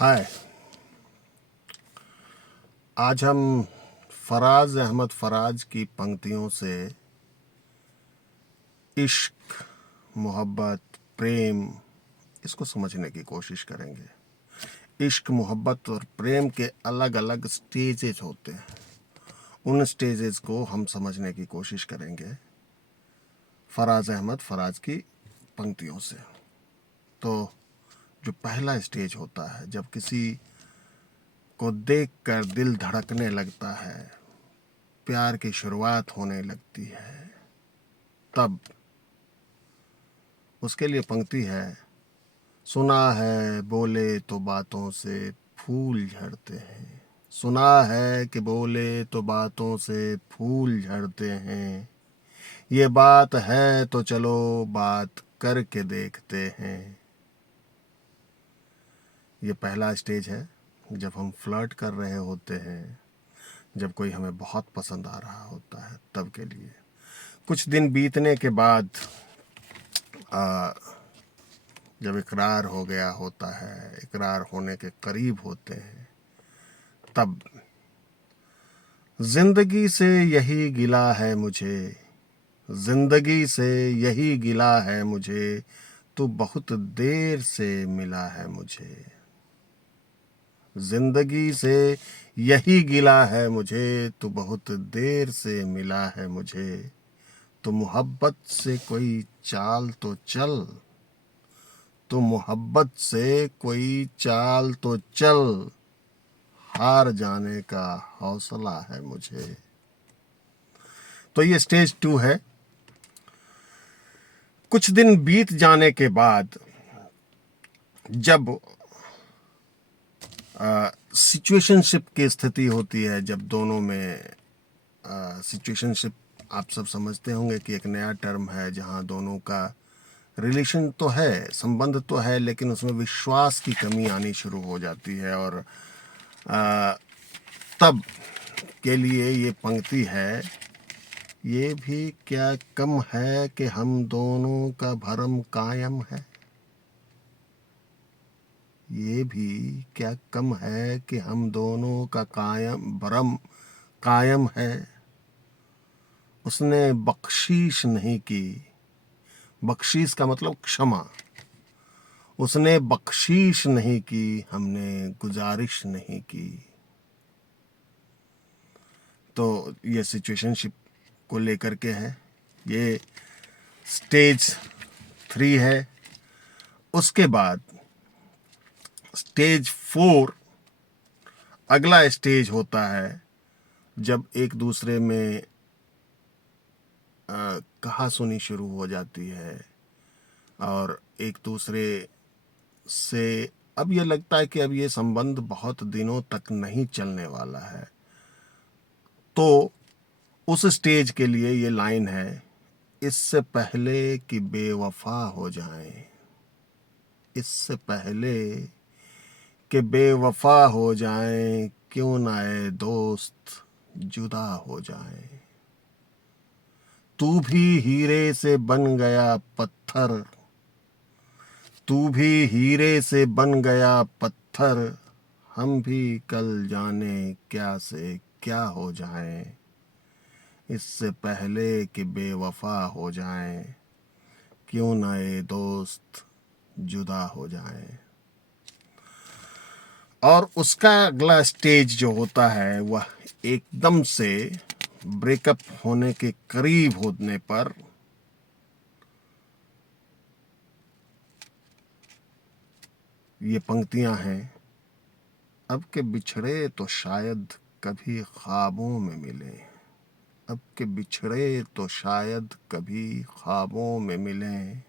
हाय। आज हम फराज अहमद फराज की पंक्तियों से इश्क, मोहब्बत, प्रेम इसको समझने की कोशिश करेंगे। इश्क, मोहब्बत और प्रेम के अलग अलग स्टेजेस होते हैं। उन स्टेजेस को हम समझने की कोशिश करेंगे फराज अहमद फराज की पंक्तियों से। तो जो पहला स्टेज होता है, जब किसी को देखकर दिल धड़कने लगता है, प्यार की शुरुआत होने लगती है, तब उसके लिए पंक्ति है। सुना है बोले तो बातों से फूल झड़ते हैं, सुना है कि बोले तो बातों से फूल झड़ते हैं, ये बात है तो चलो बात करके देखते हैं। ये पहला स्टेज है जब हम फ्लर्ट कर रहे होते हैं, जब कोई हमें बहुत पसंद आ रहा होता है, तब के लिए। कुछ दिन बीतने के बाद जब इकरार हो गया होता है, इकरार होने के करीब होते हैं, तब जिंदगी से यही गिला है मुझे, जिंदगी से यही गिला है मुझे, तू बहुत देर से मिला है मुझे। जिंदगी से यही गिला है मुझे, तू बहुत देर से मिला है मुझे। तो मोहब्बत से कोई चाल तो चल, तो मोहब्बत से कोई चाल तो चल, हार जाने का हौसला है मुझे। तो ये स्टेज 2 है। कुछ दिन बीत जाने के बाद जब सिचुएशनशिप की स्थिति होती है, जब दोनों में सिचुएशनशिप, आप सब समझते होंगे कि एक नया टर्म है जहां दोनों का रिलेशन तो है, संबंध तो है, लेकिन उसमें विश्वास की कमी आनी शुरू हो जाती है। और तब के लिए ये पंक्ति है। ये भी क्या कम है कि हम दोनों का भरम कायम है, ये भी क्या कम है कि हम दोनों का भरम कायम है। उसने बख्शीश नहीं की, बख्शीश का मतलब क्षमा, उसने बख्शीश नहीं की, हमने गुजारिश नहीं की। तो ये सिचुएशनशिप को लेकर के है, ये स्टेज 3 है। उसके बाद स्टेज 4, अगला स्टेज होता है जब एक दूसरे में कहा सुनी शुरू हो जाती है और एक दूसरे से अब ये लगता है कि अब ये संबंध बहुत दिनों तक नहीं चलने वाला है। तो उस स्टेज के लिए ये लाइन है। इससे पहले कि बेवफा हो जाएं, इससे पहले कि बेवफा हो जाएं, क्यों ना ए दोस्त जुदा हो जाएं। तू भी हीरे से बन गया पत्थर, तू भी हीरे से बन गया पत्थर, हम भी कल जाने क्या से क्या हो जाएं। इससे पहले कि बेवफा हो जाएं, क्यों ना ये दोस्त जुदा हो जाएं। और उसका अगला स्टेज जो होता है वह एकदम से ब्रेकअप होने के करीब होने पर ये पंक्तियां हैं। अब के बिछड़े तो शायद कभी ख्वाबों में मिले, अब के बिछड़े तो शायद कभी ख्वाबों में मिलें,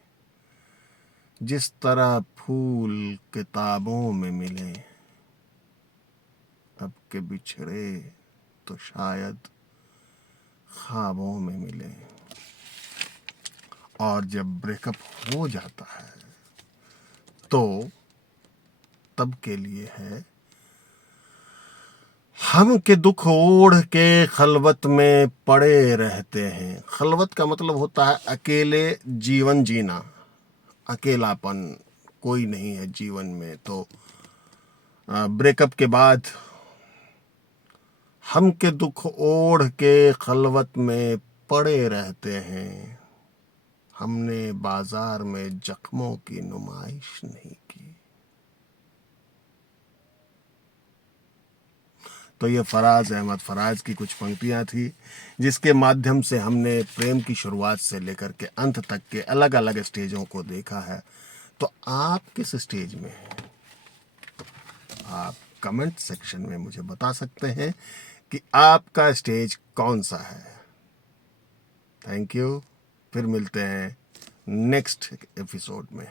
जिस तरह फूल किताबों में मिले। अब के बिछड़े तो शायद ख्वाबों में मिले। और जब ब्रेकअप हो जाता है तो तब के लिए है। हम के दुख ओढ़ के खलवत में पड़े रहते हैं। खलवत का मतलब होता है अकेले जीवन जीना, अकेलापन, कोई नहीं है जीवन में। तो ब्रेकअप के बाद हम के दुख ओढ़ के खलवत में पड़े रहते हैं, हमने बाजार में जख्मों की नुमाइश नहीं की। तो ये फराज अहमद फराज की कुछ पंक्तियां थी जिसके माध्यम से हमने प्रेम की शुरुआत से लेकर के अंत तक के अलग अलग स्टेजों को देखा है। तो आप किस स्टेज में हैं? आप कमेंट सेक्शन में मुझे बता सकते हैं कि आपका स्टेज कौन सा है। Thank you. फिर मिलते हैं नेक्स्ट एपिसोड में।